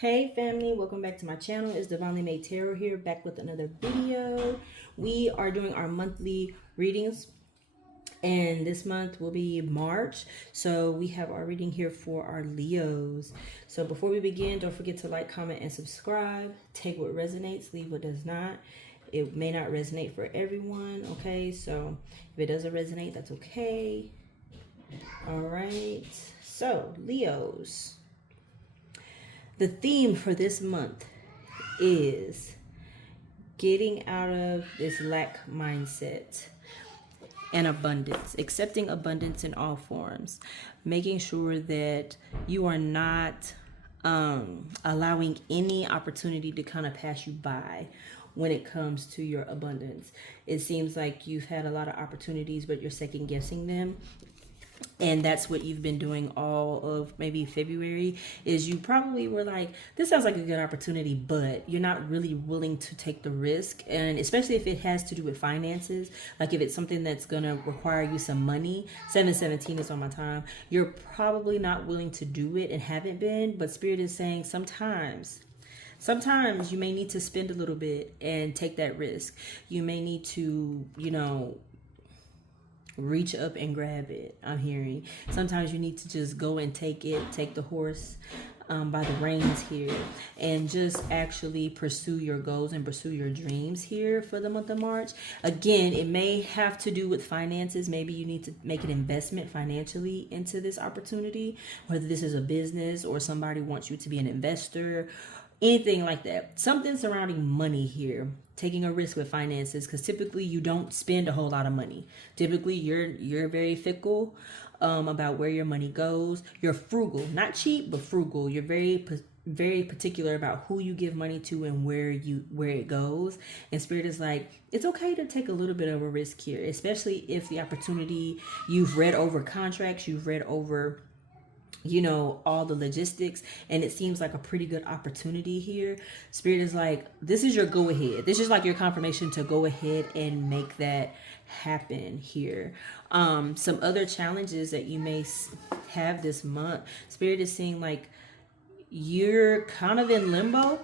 Hey family, welcome back to my channel. It's Divinely Made Tarot here, back with another video. We are doing our monthly readings, and this month will be March. So we have our reading here for our Leos. So before we begin, don't forget to like, comment, and subscribe. Take what resonates, leave what does not. It may not resonate for everyone, okay? So if it doesn't resonate, that's okay. All right, so Leos. The theme for this month is getting out of this lack mindset and abundance, accepting abundance in all forms, making sure that you are not allowing any opportunity to kind of pass you by when it comes to your abundance. It seems like you've had a lot of opportunities, but you're second guessing them. And that's what you've been doing all of maybe February, is you probably were like, this sounds like a good opportunity, but you're not really willing to take the risk. And especially if it has to do with finances, like if it's something that's going to require you some money, 717 is on my time, you're probably not willing to do it and haven't been. But Spirit is saying sometimes you may need to spend a little bit and take that risk. You may need to, reach up and grab it. I'm hearing sometimes you need to just go and take the horse by the reins here, and just actually pursue your goals and pursue your dreams here for the month of March. Again, it may have to do with finances. Maybe you need to make an investment financially into this opportunity, whether this is a business or somebody wants you to be an investor, anything like that. Something surrounding money here, taking a risk with finances, because typically you don't spend a whole lot of money. Typically you're very fickle about where your money goes. You're frugal, not cheap, but frugal. You're very particular about who you give money to and where it goes. And Spirit is like, it's okay to take a little bit of a risk here, especially if the opportunity, you've read over contracts, you've read over all the logistics, and it seems like a pretty good opportunity here. Spirit is like, this is your go ahead. This is like your confirmation to go ahead and make that happen here. Some other challenges that you may have this month, Spirit is seeing like you're kind of in limbo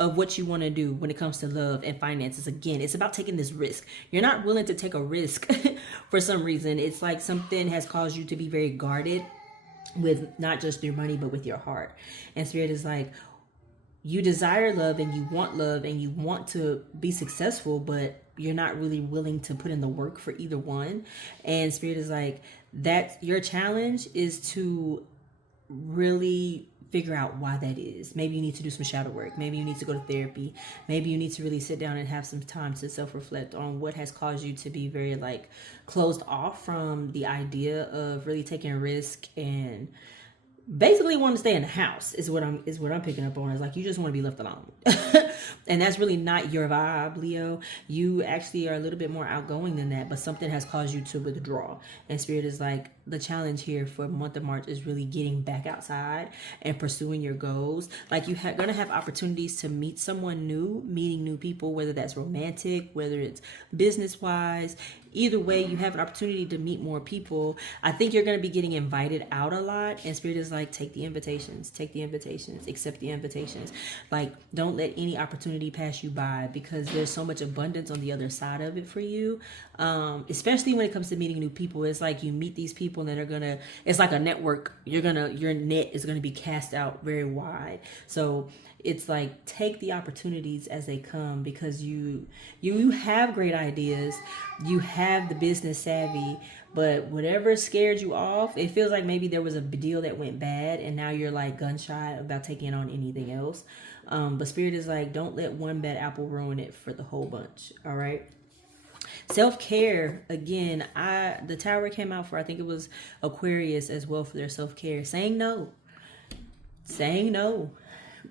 of what you want to do when it comes to love and finances. Again, it's about taking this risk. You're not willing to take a risk for some reason. It's like something has caused you to be very guarded with not just your money, but with your heart. And Spirit is like, you desire love and you want to be successful, but you're not really willing to put in the work for either one. And Spirit is like, that your challenge is to really figure out why that is. Maybe you need to do some shadow work. Maybe you need to go to therapy. Maybe you need to really sit down and have some time to self-reflect on what has caused you to be very closed off from the idea of really taking a risk, and basically want to stay in the house is what I'm picking up on. Is like you just want to be left alone. And that's really not your vibe, Leo. You actually are a little bit more outgoing than that, but something has caused you to withdraw. And Spirit is like, the challenge here for the month of March is really getting back outside and pursuing your goals. Like you're going to have opportunities to meet someone new, meeting new people, whether that's romantic, whether it's business-wise. Either way, you have an opportunity to meet more people. I think you're going to be getting invited out a lot. And Spirit is like, take the invitations, accept the invitations. Like, don't let any opportunity pass you by, because there's so much abundance on the other side of it for you. Especially when it comes to meeting new people. It's like you meet these people that are it's like a network. Your net is gonna be cast out very wide. So it's like, take the opportunities as they come, because you have great ideas, you have the business savvy, but whatever scared you off, it feels like maybe there was a deal that went bad and now you're like gun shy about taking on anything else. But Spirit is like, don't let one bad apple ruin it for the whole bunch. All right. Self-care, again, the Tower came out for, I think it was Aquarius as well, for their self-care. Saying no.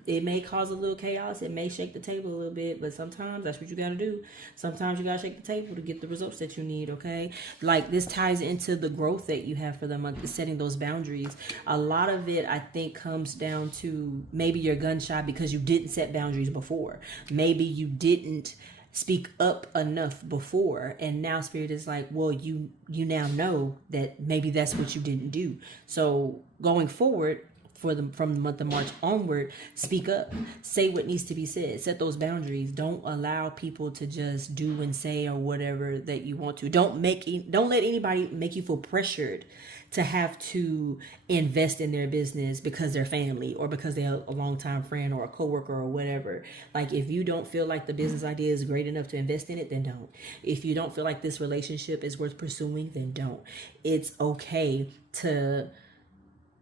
It may cause a little chaos. It may shake the table a little bit, but sometimes that's what you got to do. Sometimes you got to shake the table to get the results that you need, okay? Like, this ties into the growth that you have for the month, setting those boundaries. A lot of it, I think, comes down to maybe you're gun shy because you didn't set boundaries before. Maybe you didn't speak up enough before, and now Spirit is like, well, you now know that maybe that's what you didn't do. So going forward, from the month of March onward, speak up, say what needs to be said, set those boundaries. Don't allow people to just do and say or whatever that you want to. Don't let anybody make you feel pressured to have to invest in their business because they're family or because they're a longtime friend or a coworker or whatever. Like, if you don't feel like the business idea is great enough to invest in it, then don't. If you don't feel like this relationship is worth pursuing, then don't. It's okay to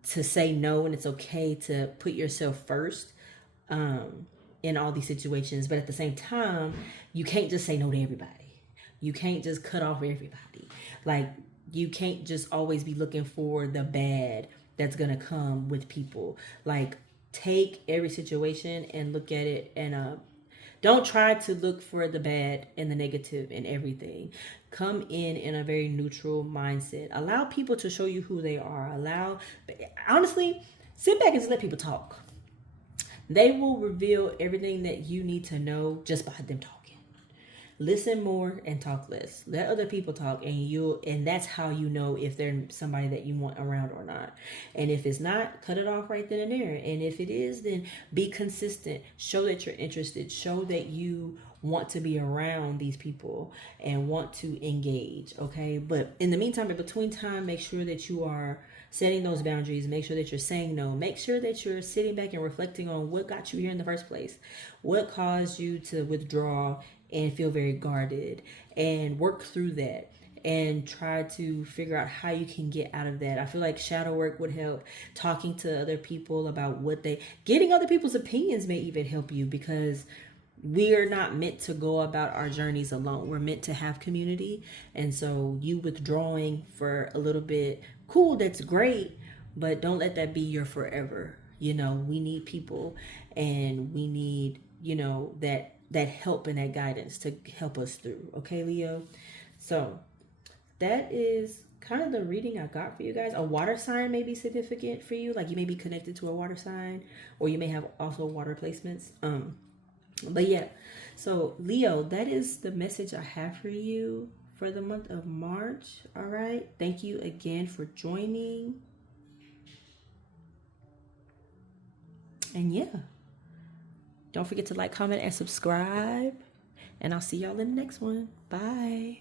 say no, and it's okay to put yourself first in all these situations. But at the same time, you can't just say no to everybody. You can't just cut off everybody. Like, you can't just always be looking for the bad that's gonna come with people. Like, take every situation and look at it, and don't try to look for the bad and the negative in everything. Come in a very neutral mindset. Allow people to show you who they are. Honestly, sit back and just let people talk. They will reveal everything that you need to know just by them talking. Listen more and talk less. Let other people talk, and that's how you know if they're somebody that you want around or not. And if it's not, cut it off right then and there. And if it is, then be consistent. Show that you're interested. Show that you want to be around these people and want to engage. Okay. But in the meantime, in between time, make sure that you are setting those boundaries. Make sure that you're saying no. Make sure that you're sitting back and reflecting on what got you here in the first place. What caused you to withdraw and feel very guarded, and work through that and try to figure out how you can get out of that. I feel like shadow work would help. Talking to other people about getting other people's opinions may even help you, because we are not meant to go about our journeys alone. We're meant to have community. And so you withdrawing for a little bit, cool, that's great, but don't let that be your forever. We need people, and we need, that help and that guidance to help us through. Okay, Leo? So that is kind of the reading I got for you guys. A water sign may be significant for you. Like, you may be connected to a water sign, or you may have also water placements. But yeah, so Leo, that is the message I have for you for the month of March. All right. Thank you again for joining. And yeah, don't forget to like, comment, and subscribe. And I'll see y'all in the next one. Bye.